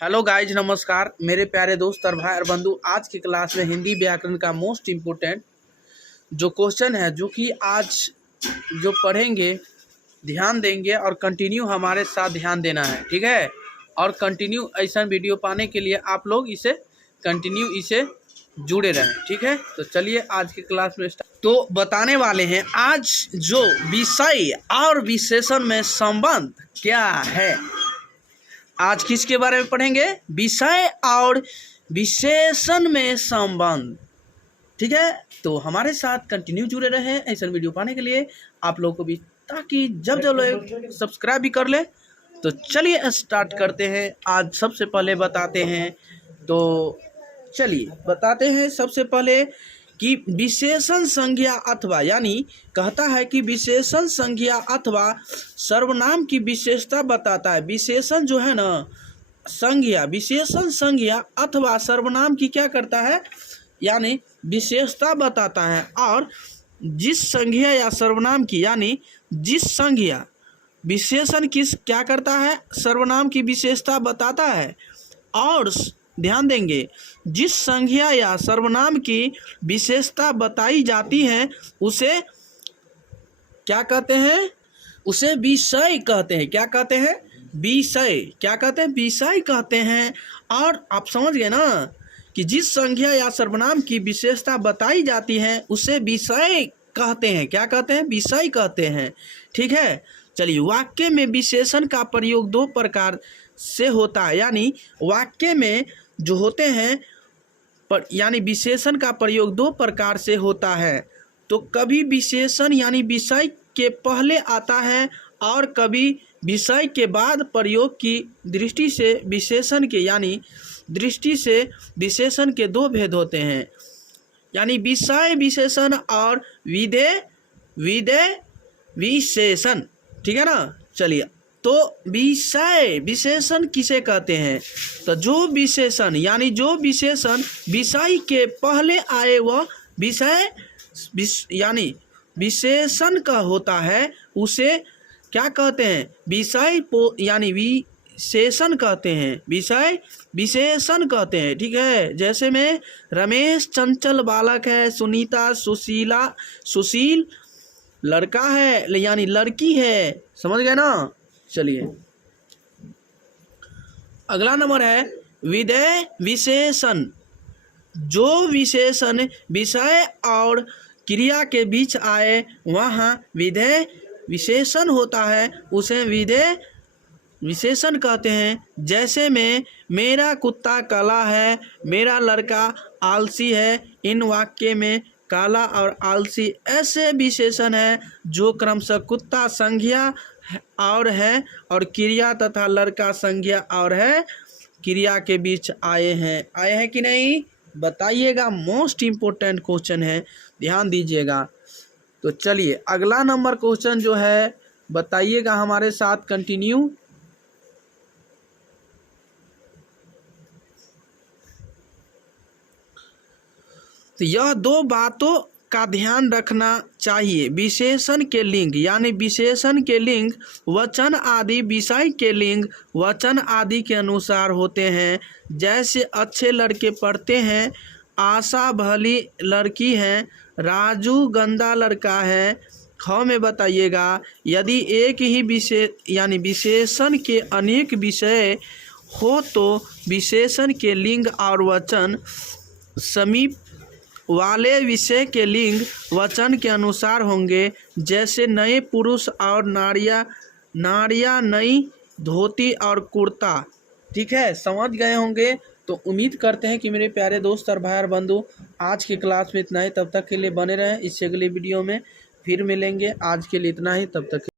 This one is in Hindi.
हेलो गाइज, नमस्कार मेरे प्यारे दोस्त और भाई और बंधु। आज की क्लास में हिंदी व्याकरण का मोस्ट इम्पोर्टेंट जो क्वेश्चन है, जो कि आज जो पढ़ेंगे, ध्यान देंगे और कंटिन्यू हमारे साथ ध्यान देना है, ठीक है। और कंटिन्यू ऐसा वीडियो पाने के लिए आप लोग इसे जुड़े रहें, ठीक है। तो चलिए आज की क्लास में तो बताने वाले हैं आज जो विषय और विशेषण में संबंध क्या है। आज किसके बारे में पढ़ेंगे? विषय और विशेषण में संबंध, ठीक है। तो हमारे साथ कंटिन्यू जुड़े रहे ऐसा वीडियो पाने के लिए आप लोगों को भी, ताकि जब लोग सब्सक्राइब भी कर ले। तो चलिए स्टार्ट करते हैं। आज सबसे पहले बताते हैं, तो चलिए बताते हैं सबसे पहले कि विशेषण संज्ञा अथवा, यानी कहता है कि विशेषण संज्ञा अथवा सर्वनाम की विशेषता बताता है। विशेषण जो है ना, संज्ञा, विशेषण संज्ञा अथवा सर्वनाम की क्या करता है, यानी विशेषता बताता है। और जिस संज्ञा या सर्वनाम की, यानी जिस संज्ञा विशेषण किस क्या करता है, सर्वनाम की विशेषता बताता है। और ध्यान देंगे, जिस संज्ञा या सर्वनाम की विशेषता बताई जाती है उसे क्या कहते हैं? उसे विषय कहते हैं। क्या कहते हैं? विषय। क्या कहते हैं? विषय कहते हैं। और आप समझ गए ना कि जिस संज्ञा या सर्वनाम की विशेषता बताई जाती है उसे विषय कहते हैं। क्या कहते हैं? विषय कहते हैं, ठीक है। चलिए, वाक्य में विशेषण का प्रयोग दो प्रकार से होता है, यानी वाक्य में जो होते हैं यानी विशेषण का प्रयोग दो प्रकार से होता है। तो कभी विशेषण यानी विषय के पहले आता है और कभी विषय के बाद प्रयोग की दृष्टि से विशेषण के, यानी दृष्टि से विशेषण के दो भेद होते हैं, यानी विषय विशेषण और विधेय विशेषण, ठीक है ना। चलिए, तो विषय विशेषण किसे कहते हैं? तो जो विशेषण, यानी जो विशेषण विषय के पहले आए वह विषय यानी विशेषण का होता है, उसे क्या कहते हैं? विषय यानी विशेषण कहते हैं, विषय विशेषण कहते हैं, ठीक है। जैसे में रमेश चंचल बालक है, सुनीता सुशील लड़का है, यानी लड़की है। समझ गए ना। चलिए, अगला नंबर है विधेय विशेषण। जो विशेषण विषय और क्रिया के बीच आए वहाँ विधेय विशेषण होता है, उसे विधेय विशेषण कहते हैं। जैसे में मेरा कुत्ता काला है, मेरा लड़का आलसी है। इन वाक्य में काला और आलसी ऐसे विशेषण हैं जो क्रमशः कुत्ता संज्ञा और है और क्रिया तथा लड़का संज्ञा और है क्रिया के बीच आए हैं कि नहीं, बताइएगा। मोस्ट इम्पोर्टेंट क्वेश्चन है, ध्यान दीजिएगा। तो चलिए अगला नंबर क्वेश्चन जो है, बताइएगा हमारे साथ कंटिन्यू। तो यह दो बातों का ध्यान रखना चाहिए। विशेषण के लिंग, यानी विशेषण के लिंग वचन आदि विषय के लिंग वचन आदि के अनुसार होते हैं। जैसे अच्छे लड़के पढ़ते हैं, आशा भली लड़की है, राजू गंदा लड़का है। ख में बताइएगा, यदि एक ही यानी विशेषण के अनेक विषय हो तो विशेषण के लिंग और वचन समीप वाले विषय के लिंग वचन के अनुसार होंगे। जैसे नए पुरुष और नारियां नई धोती और कुर्ता, ठीक है। समझ गए होंगे। तो उम्मीद करते हैं कि मेरे प्यारे दोस्त और भाई और बंधु आज की क्लास में इतना ही। तब तक के लिए बने रहें। इससे अगले वीडियो में फिर मिलेंगे। आज के लिए इतना ही, तब तक।